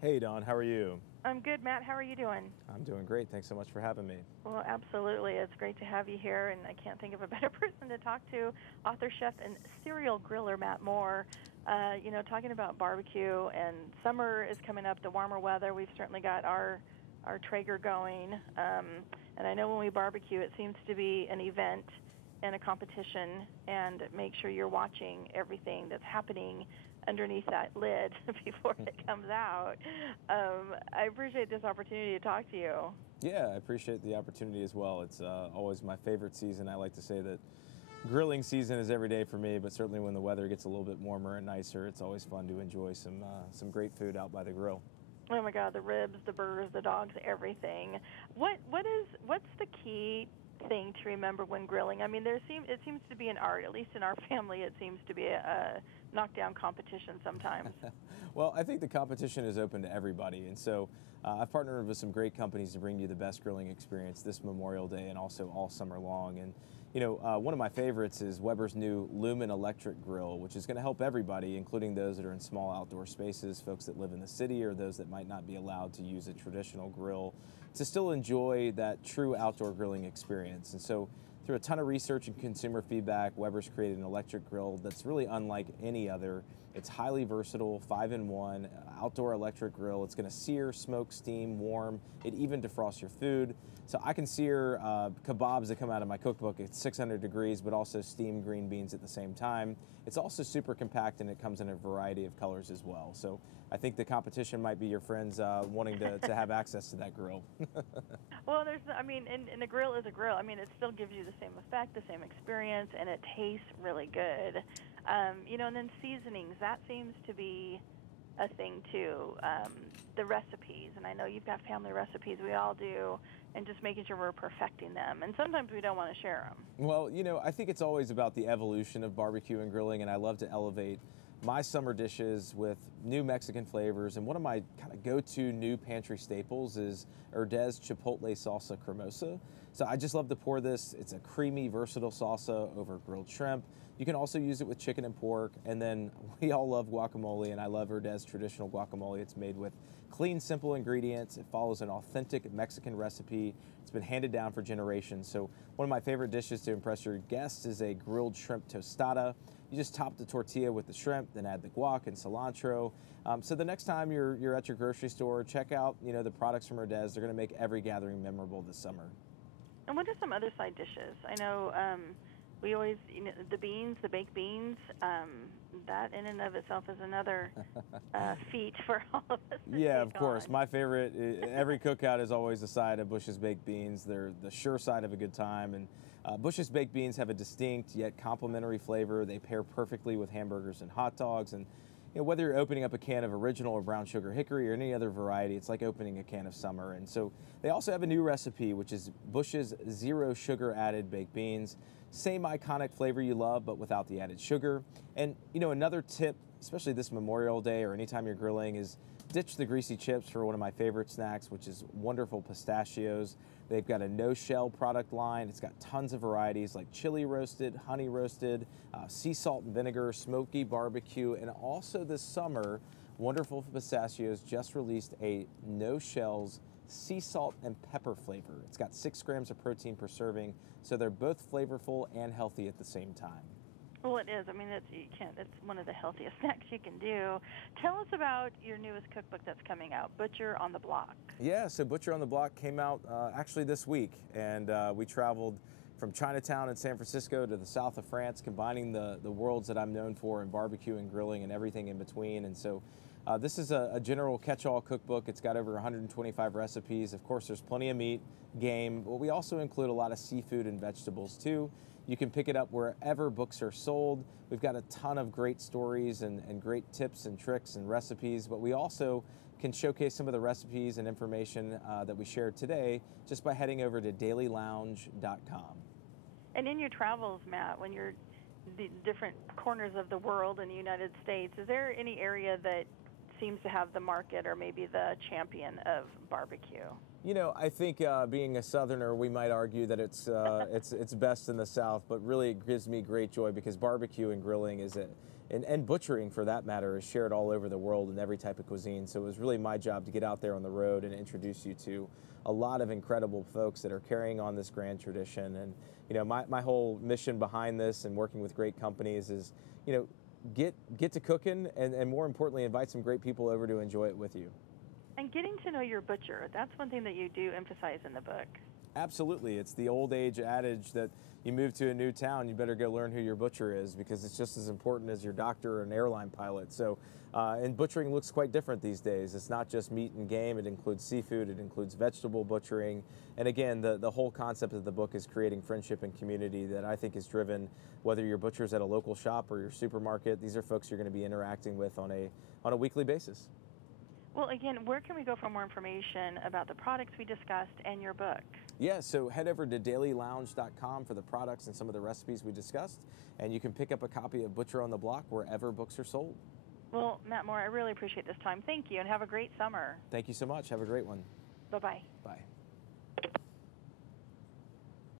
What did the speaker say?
Hey Don, how are you? I'm good, Matt. How are you doing? I'm doing great. Thanks so much for having me. Well, absolutely. It's great to have you here, and I can't think of a better person to talk to. Author, chef, and serial griller Matt Moore. Talking about barbecue, and summer is coming up. The warmer weather. We've certainly got our Traeger going, and I know when we barbecue, it seems to be an event and a competition. And make sure you're watching everything that's happening underneath that lid before it comes out. I appreciate this opportunity to talk to you. Yeah, I appreciate the opportunity as well. It's always my favorite season. I like to say that grilling season is every day for me, but certainly when the weather gets a little bit warmer and nicer, it's always fun to enjoy some great food out by the grill. Oh my God, the ribs, the burgers, the dogs, everything. What's the key thing to remember when grilling? I mean, it seems to be an art. At least in our family, it seems to be a knockdown competition sometimes. Well, I think the competition is open to everybody, and so I've partnered with some great companies to bring you the best grilling experience this Memorial Day and also all summer long. And one of my favorites is Weber's new Lumen Electric Grill, which is going to help everybody, including those that are in small outdoor spaces, folks that live in the city, or those that might not be allowed to use a traditional grill, to still enjoy that true outdoor grilling experience. And so, through a ton of research and consumer feedback, Weber's created an electric grill that's really unlike any other. It's highly versatile, 5-in-1, outdoor electric grill. It's going to sear, smoke, steam, warm. It even defrosts your food. So I can sear kebabs that come out of my cookbook at 600 degrees, but also steam green beans at the same time. It's also super compact, and it comes in a variety of colors as well. So I think the competition might be your friends wanting to have access to that grill. Well, and a grill is a grill. I mean, it still gives you the same effect, the same experience, and it tastes really good. And then seasonings, that seems to be a thing too. The recipes, and I know you've got family recipes, we all do, and just making sure we're perfecting them. And sometimes we don't want to share them. Well, I think it's always about the evolution of barbecue and grilling, and I love to elevate my summer dishes with new Mexican flavors. And one of my kind of go-to new pantry staples is Herdez Chipotle Salsa Cremosa. So I just love to pour this. It's a creamy, versatile salsa over grilled shrimp. You can also use it with chicken and pork. And then we all love guacamole, and I love Herdez traditional guacamole. It's made with clean, simple ingredients. It follows an authentic Mexican recipe. It's been handed down for generations. So one of my favorite dishes to impress your guests is a grilled shrimp tostada. You just top the tortilla with the shrimp, then add the guac and cilantro. So the next time you're at your grocery store, check out the products from Herdez. They're going to make every gathering memorable this summer. And what are some other side dishes? I know we always, the beans, the baked beans, that in and of itself is another feat for all of us to Yeah, take of course. on. My favorite, every cookout is always a side of Bush's baked beans. They're the sure side of a good time. And Bush's baked beans have a distinct yet complementary flavor. They pair perfectly with hamburgers and hot dogs. And whether you're opening up a can of original or brown sugar hickory or any other variety, it's like opening a can of summer. And so they also have a new recipe, which is Bush's zero sugar added baked beans. Same iconic flavor you love, but without the added sugar. And another tip, especially this Memorial Day or anytime you're grilling, is ditch the greasy chips for one of my favorite snacks, which is wonderful pistachios. They've got a no-shell product line. It's got tons of varieties like chili roasted, honey roasted, sea salt and vinegar, smoky barbecue, and also this summer, Wonderful Pistachios just released a no-shells sea salt and pepper flavor. It's got 6 grams of protein per serving, so they're both flavorful and healthy at the same time. Well, it is. I mean, it's one of the healthiest snacks you can do. Tell us about your newest cookbook that's coming out, Butcher on the Block. Yeah, so Butcher on the Block came out actually this week, and we traveled from Chinatown in San Francisco to the south of France, combining the worlds that I'm known for in barbecue and grilling and everything in between. And so this is a general catch-all cookbook. It's got over 125 recipes. Of course, there's plenty of meat, game, but we also include a lot of seafood and vegetables too. You can pick it up wherever books are sold. We've got a ton of great stories and great tips and tricks and recipes, but we also can showcase some of the recipes and information that we shared today just by heading over to dailylounge.com. And in your travels, Matt, when you're the different corners of the world in the United States, is there any area that seems to have the market or maybe the champion of barbecue? You know, I think being a Southerner, we might argue that it's best in the South, but really it gives me great joy because barbecue and grilling and butchering for that matter is shared all over the world in every type of cuisine. So it was really my job to get out there on the road and introduce you to a lot of incredible folks that are carrying on this grand tradition. And you know, my whole mission behind this and working with great companies is, you know, get to cooking and more importantly, invite some great people over to enjoy it with you. And getting to know your butcher, that's one thing that you do emphasize in the book. Absolutely. It's the old age adage that you move to a new town, you better go learn who your butcher is because it's just as important as your doctor or an airline pilot. So, and butchering looks quite different these days. It's not just meat and game, it includes seafood, it includes vegetable butchering. And again, the whole concept of the book is creating friendship and community that I think is driven, whether your butcher's at a local shop or your supermarket, these are folks you're going to be interacting with on a weekly basis. Well, again, where can we go for more information about the products we discussed and your book? Yeah, so head over to dailylounge.com for the products and some of the recipes we discussed, and you can pick up a copy of Butcher on the Block wherever books are sold. Well, Matt Moore, I really appreciate this time. Thank you, and have a great summer. Thank you so much. Have a great one. Bye-bye. Bye.